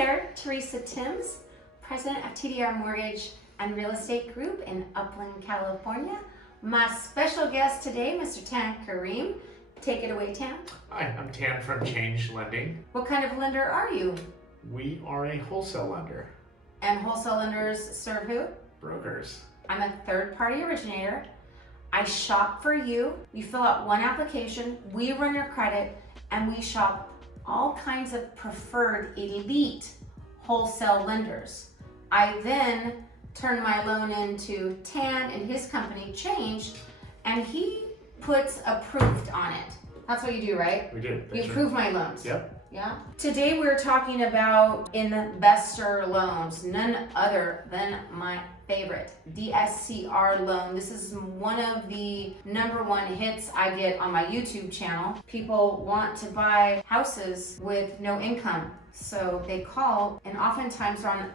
there, Teresa Timms, President of TDR Mortgage and Real Estate Group in Upland, California. My special guest today, Mr. Tan Karim. Take it away, Tan. Hi, I'm Tan from Change Lending. What kind of lender are you? We are a wholesale lender. And wholesale lenders serve who? Brokers. I'm a third-party originator. I shop for you. You fill out one application, we run your credit, and we shop all kinds of preferred elite wholesale lenders. I then turn my loan into Tan and his company, Change, and he puts approved on it. That's what you do, right? We do. You approve my loans. Yep. Yeah. Today we're talking about investor loans, none other than my favorite, DSCR loan. This is one of the #1 hits I get on my YouTube channel. People want to buy houses with no income, so they call, and oftentimes are on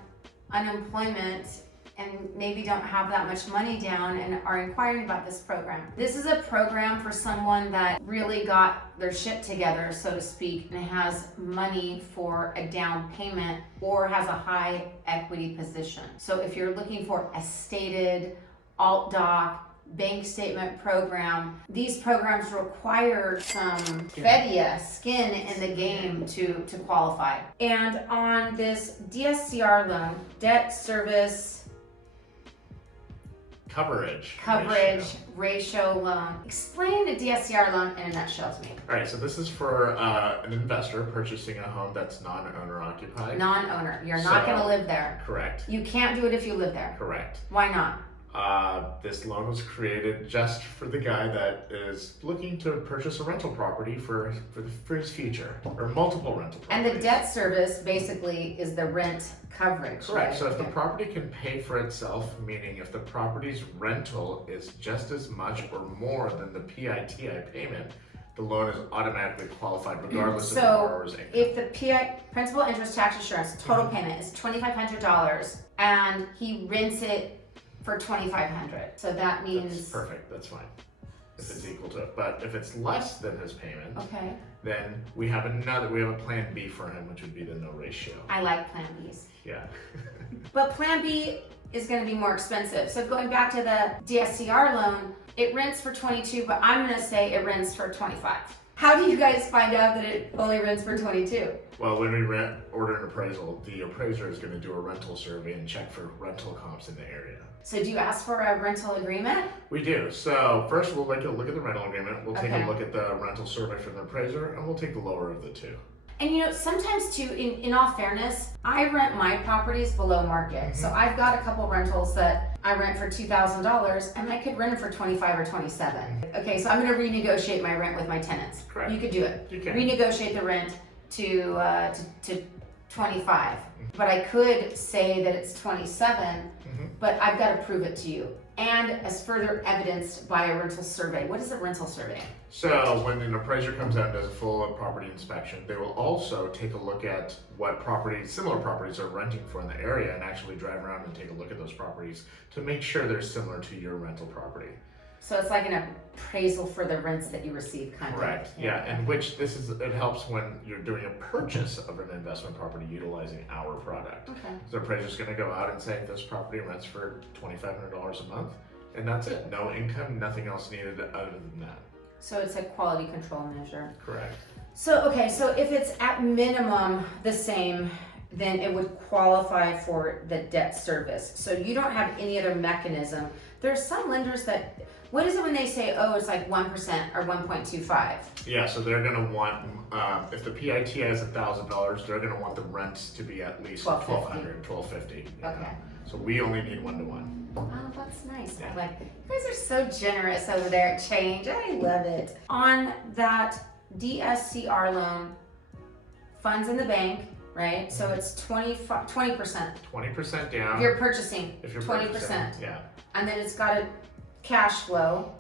unemployment and maybe don't have that much money down and are inquiring about this program. This is a program for someone that really got their shit together, so to speak, and has money for a down payment or has a high equity position. So if you're looking for a stated alt doc bank statement program, these programs require some skin in the game to qualify. And on this DSCR loan, debt service Coverage ratio loan. Explain the DSCR loan in a nutshell to me. All right, so this is for an investor purchasing a home that's non-owner occupied. Non-owner. You're not going to live there. Correct. You can't do it if you live there. Correct. Why not? This loan was created just for the guy that is looking to purchase a rental property for his future, or multiple rental properties. And the debt service basically is the rent coverage. Correct. Right? So if the property can pay for itself, meaning if the property's rental is just as much or more than the PITI payment, the loan is automatically qualified regardless of the borrower's income. If the PI, principal interest tax insurance, total payment is $2,500 and he rents it for $2,500. So that means... That's perfect, that's fine. If it's equal to it. But if it's less than his payment, okay, then we have a plan B for him, which would be the no ratio. I like plan Bs. Yeah. But plan B is going to be more expensive. So going back to the DSCR loan, it rents for 22, but I'm going to say it rents for 25. How do you guys find out that it only rents for 22? Well, when we order an appraisal, the appraiser is going to do a rental survey and check for rental comps in the area. So do you ask for a rental agreement? We do. So first we'll look at the rental agreement, we'll take Okay. a look at the rental survey from the appraiser, and we'll take the lower of the two. And you know, sometimes too, in all fairness, I rent my properties below market. So I've got a couple rentals that I rent for $2,000 and I could rent it for 25 or 27. Okay, so I'm gonna renegotiate my rent with my tenants. Correct. You could do it. You can. Renegotiate the rent to 25. But I could say that it's 27, but I've got to prove it to you. And as further evidenced by a rental survey. What is a rental survey? So when an appraiser comes out and does a full property inspection, they will also take a look at what similar properties are renting for in the area and actually drive around and take a look at those properties to make sure they're similar to your rental property. So it's like an appraisal for the rents that you receive, kind of. Correct. Yeah, and it helps when you're doing a purchase of an investment property utilizing our product. Okay. So the appraiser's going to go out and say this property rents for $2,500 a month, and that's it. No income, nothing else needed other than that. So it's a quality control measure. Correct. So, okay, so if it's at minimum the same, then it would qualify for the debt service. So you don't have any other mechanism. There's some lenders that, what is it when they say, oh, it's like 1% or 1.25? Yeah, so they're going to want, if the PITI is $1,000, they're going to want the rent to be at least $1,200, $1,250. Okay. So we only need 1-to-1. Oh, that's nice. Yeah. Like, you guys are so generous over there at Change. I love it. On that DSCR loan, funds in the bank, right? So it's 20%. 20% down. If you're purchasing, if you're 20%. purchasing, yeah. And then it's got a cash flow.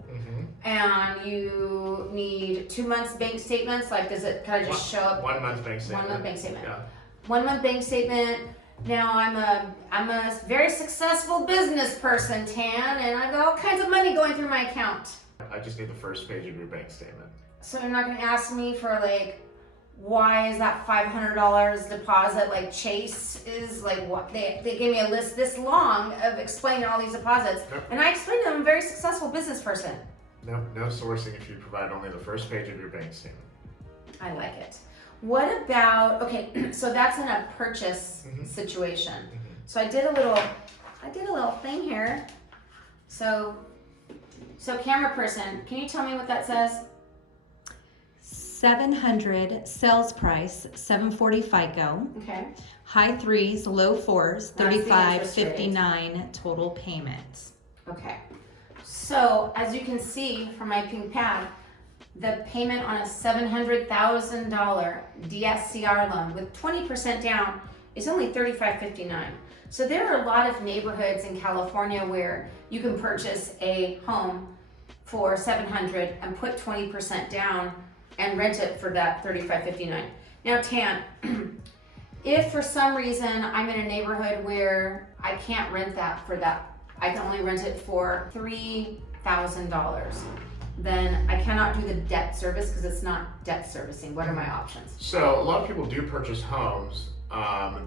And you need 2 months bank statements. Like, does it kind of just show up? 1 month bank statement. 1 month bank statement. Yeah. 1 month bank statement. Now I'm a very successful business person, Tan, and I've got all kinds of money going through my account. I just need the first page of your bank statement. So you're not gonna ask me for like why is that $500 deposit, like Chase is like, what, they gave me a list this long of explaining all these deposits. Yep. And I explained to them, I'm a very successful business person. No sourcing if you provide only the first page of your bank statement. I like it. What about, okay, so that's in a purchase situation. So I did a little thing here. So camera person, can you tell me what that says? 700 sales price, 740 FICO, Okay. high threes, low fours, That's the 35.59 total payments. Okay. So as you can see from my pink pad, the payment on a $700,000 DSCR loan with 20% down is only $35.59. So there are a lot of neighborhoods in California where you can purchase a home for $700 and put 20% down and rent it for that $35.59. Now, Tan, if for some reason I'm in a neighborhood where I can't rent that for that, I can only rent it for $3,000, then I cannot do the debt service because it's not debt servicing. What are my options? So a lot of people do purchase homes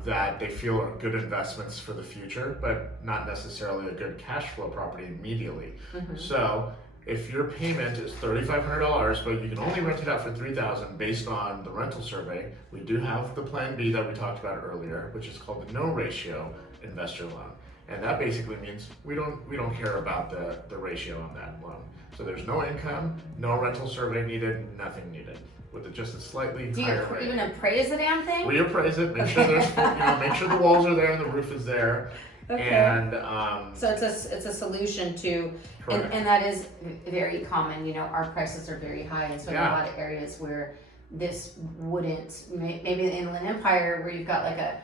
that they feel are good investments for the future, but not necessarily a good cash flow property immediately. So if your payment is $3,500, but you can only rent it out for $3,000 based on the rental survey, we do have the Plan B that we talked about earlier, which is called the no ratio investor loan. And that basically means we don't care about the ratio on that loan. So there's no income, no rental survey needed, nothing needed, with just a slightly higher rate. Do you even appraise the damn thing? We appraise it, make sure there's, make sure the walls are there and the roof is there. Okay. And so it's a solution to, and that is very common. Our prices are very high, and so in a lot of areas where this wouldn't, maybe the Inland Empire where you've got like a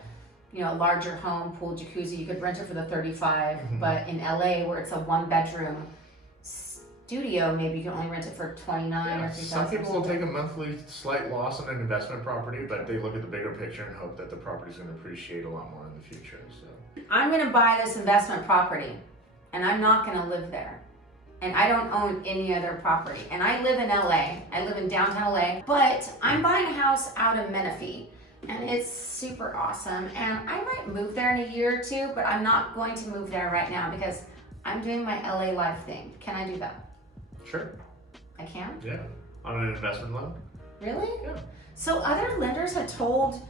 larger home, pool, jacuzzi, you could rent it for the $35, but in LA where it's a 1-bedroom studio, maybe you can only rent it for $29 or $3,000. Some people will take a monthly slight loss on an investment property, but they look at the bigger picture and hope that the property's going to appreciate a lot more in the future. So I'm going to buy this investment property, and I'm not going to live there. And I don't own any other property. And I live in LA. I live in downtown LA, but I'm buying a house out of Menifee. And it's super awesome. And I might move there in a year or two, but I'm not going to move there right now because I'm doing my LA life thing. Can I do that? Sure. I can? Yeah. On an investment loan? Really? Yeah. So other lenders had told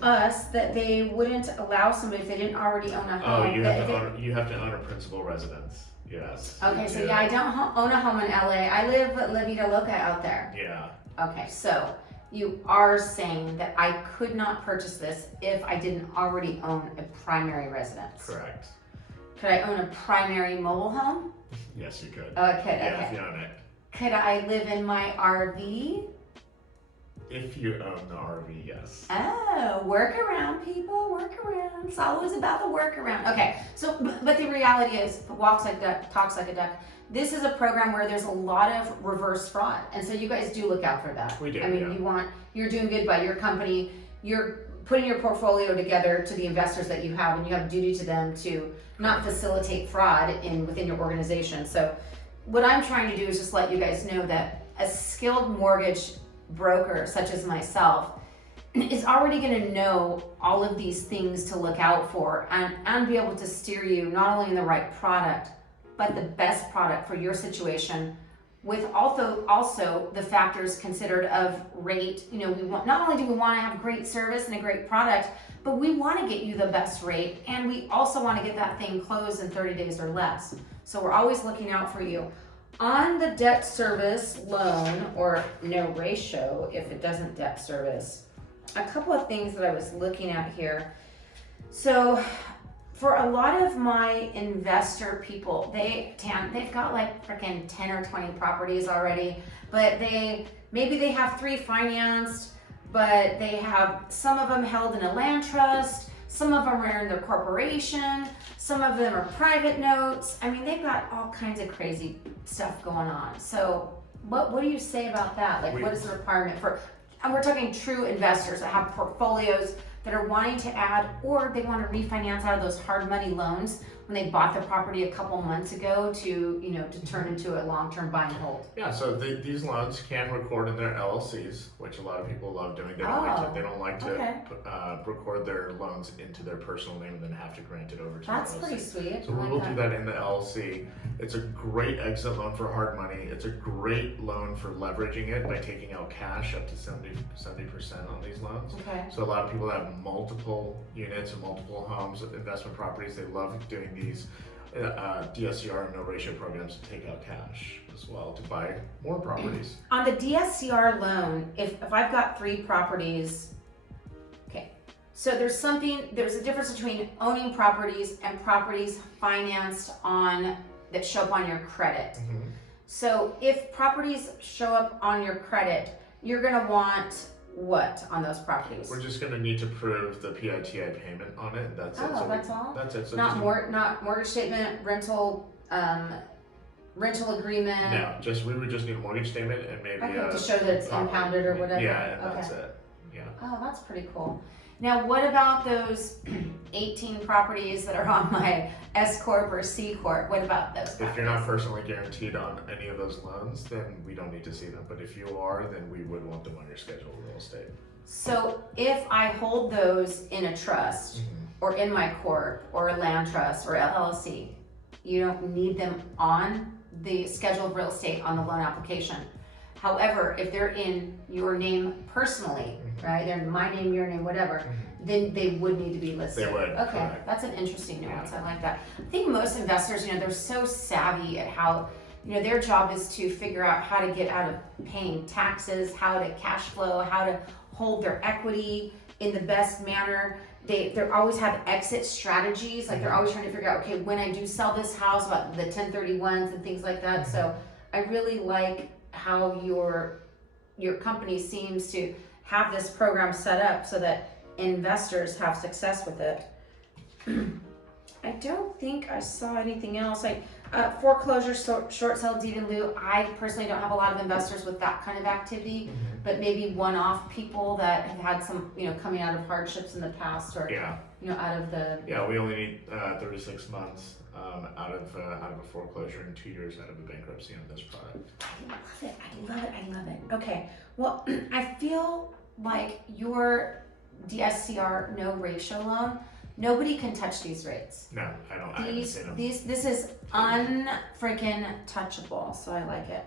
us that they wouldn't allow somebody if they didn't already own a home. Oh, you have to own a principal residence. Yes. Okay, so I don't own a home in LA. I live La Vida Loca out there. Yeah. Okay, so you are saying that I could not purchase this if I didn't already own a primary residence. Correct. Could I own a primary mobile home? Yes, you could. Okay. Yeah, if you own it. Could I live in my RV? If you own the RV, yes. Oh, workaround, people, workaround. It's always about the workaround. Okay, so, but the reality is, walks like a duck, talks like a duck. This is a program where there's a lot of reverse fraud. And so you guys do look out for that. We do, I mean, you're doing good by your company. You're putting your portfolio together to the investors that you have, and you have a duty to them to not facilitate fraud within your organization. So what I'm trying to do is just let you guys know that a skilled mortgage broker such as myself is already going to know all of these things to look out for and be able to steer you not only in the right product, but the best product for your situation, with also the factors considered of rate. We want, not only do we want to have great service and a great product, but we want to get you the best rate, and we also want to get that thing closed in 30 days or less. So we're always looking out for you. On the debt service loan, or no ratio if it doesn't debt service, a couple of things that I was looking at here. So for a lot of my investor people, they've got like freaking 10 or 20 properties already, but maybe they have 3 financed, but they have some of them held in a land trust, some of them are in their corporation, some of them are private notes. I mean, they've got all kinds of crazy stuff going on. So what do you say about that? Like, what is the requirement for, and we're talking true investors that have portfolios that are wanting to add, or they want to refinance out of those hard money loans when they bought the property a couple months ago to, to turn into a long-term buy and hold. Yeah, so these loans can record in their LLCs, which a lot of people love doing. They don't like to okay. record their loans into their personal name and then have to grant it over to That's the LLC. pretty sweet. So we will do that in the LLC. It's a great exit loan for hard money. It's a great loan for leveraging it by taking out cash up to 70% on these loans. Okay. So a lot of people that have multiple units and multiple homes, investment properties, they love doing these DSCR and no ratio programs to take out cash as well to buy more properties. On the DSCR loan, if I've got 3 properties, okay, so there's a difference between owning properties and properties financed that show up on your credit. Mm-hmm. So if properties show up on your credit, you're gonna want what on those properties? We're just gonna need to prove the PITI payment on it, and that's it. Oh, that's all? That's it. So Not mortgage statement, rental agreement? No, we would just need a mortgage statement and maybe to show that it's impounded or whatever? Yeah, and okay. that's it. Yeah. Oh, that's pretty cool. Now, what about those 18 properties that are on my S Corp or C Corp? What about those properties? If you're not personally guaranteed on any of those loans, then we don't need to see them. But if you are, then we would want them on your schedule of real estate. So if I hold those in a trust or in my corp or a land trust or LLC, you don't need them on the schedule of real estate on the loan application. However, if they're in your name personally, right, they're in my name, your name, whatever, then they would need to be listed. They would. Okay, correct. That's an interesting nuance. I like that. I think most investors, they're so savvy at how, their job is to figure out how to get out of paying taxes, how to cash flow, how to hold their equity in the best manner. They always have exit strategies. Like they're always trying to figure out, okay, when I do sell this house, about the 1031s and things like that. So I really like how your company seems to have this program set up so that investors have success with it. I don't think I saw anything else. Foreclosure, short sale, deed in lieu. I personally don't have a lot of investors with that kind of activity, but maybe one-off people that have had some, coming out of hardships in the past or, out of the. Yeah, we only need 36 months out of a foreclosure and 2 years out of a bankruptcy on this product. I love it. Okay, well, I feel like your DSCR no ratio loan, nobody can touch these rates. No, I don't. I haven't seen them. This is unfreaking touchable, so I like it.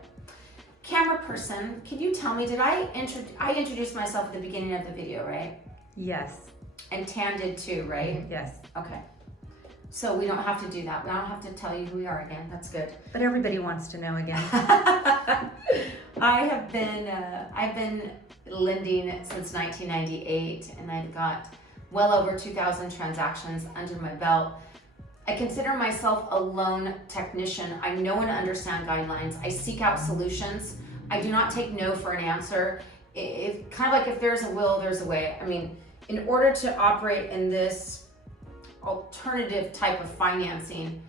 Camera person, can you tell me, I introduced myself at the beginning of the video, right? Yes. And Tan did too, right? Yes. Okay. So we don't have to do that. We don't have to tell you who we are again. That's good. But everybody wants to know again. I've been lending since 1998, and I've got well over 2,000 transactions under my belt. I consider myself a loan technician. I know and understand guidelines. I seek out solutions. I do not take no for an answer. Kind of like if there's a will, there's a way. I mean, in order to operate in this alternative type of financing,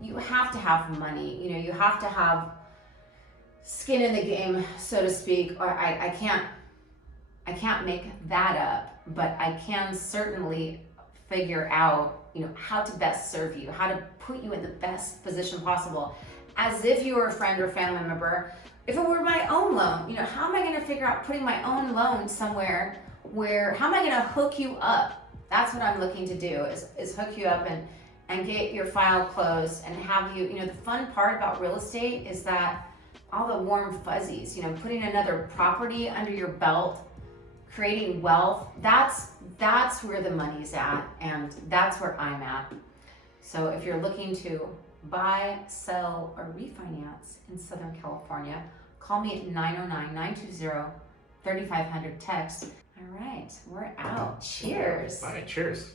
you have to have money. You have to have skin in the game, so to speak. Or I can't make that up, but I can certainly figure out, how to best serve you, how to put you in the best position possible, as if you were a friend or family member. If it were my own loan, how am I going to figure out putting my own loan somewhere how am I going to hook you up? That's what I'm looking to do is hook you up and get your file closed and have you, the fun part about real estate is that all the warm fuzzies, putting another property under your belt, creating wealth, that's where the money's at, and that's where I'm at. So if you're looking to buy, sell, or refinance in Southern California, call me at 909-920-3500 text. All right, we're out. Cheers. Bye. Cheers.